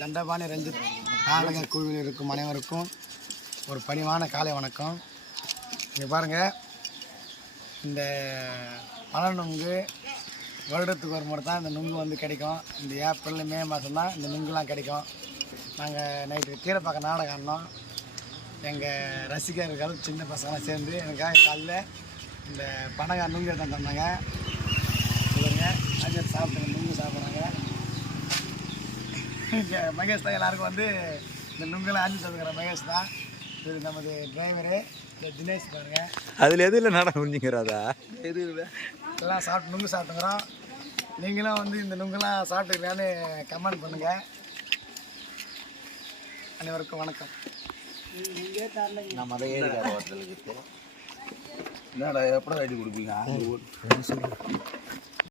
தண்டபாணி ரஞ்சித் நாடக குழுவில் இருக்கும் அனைவருக்கும் ஒரு பணிவான காலை வணக்கம். இங்கே பாருங்கள், இந்த மலை நுங்கு வருடத்துக்கு ஒரு முறை தான் இந்த நுங்கு வந்து கிடைக்கும். இந்த ஏப்ரல் மே மாதம் தான் இந்த நுங்குலாம் கிடைக்கும். நாங்கள் நைட்டு கீரைப்பாக்கம் நாடகம் ஆடினோம். எங்கள் ரசிகர்கள் சின்ன பசங்களாம் சேர்ந்து எனக்காக காலையில் இந்த பனங்காய் நுங்கு எடுத்து தந்தாங்க. இவங்க அஜர் சாப்பிட்டு நுங்கு சாப்பிட்றாங்க. இங்கே மகேஷ் தான் எல்லாருக்கும் வந்து இந்த நுங்கெல்லாம் ஆஞ்சி தந்துக்கிற மகேஷ் தான். இது நமது டிரைவரு தினேஷ் பாருங்க. அதில் எது இல்லை நட முடிஞ்சுங்கிறாதா எது எல்லாம் சாப்பிட்டு நுங்கு சாப்பிட்டுங்கிறோம். நீங்களும் வந்து இந்த நுங்கெல்லாம் சாப்பிட்டுக்கிறான்னு கமெண்ட் பண்ணுங்கள். அனைவருக்கும் வணக்கம். நம்ம அதை ஏறிக்கார ஹோட்டலுக்கு என்னடா எப்படா ஐடி கொடுப்பீங்க?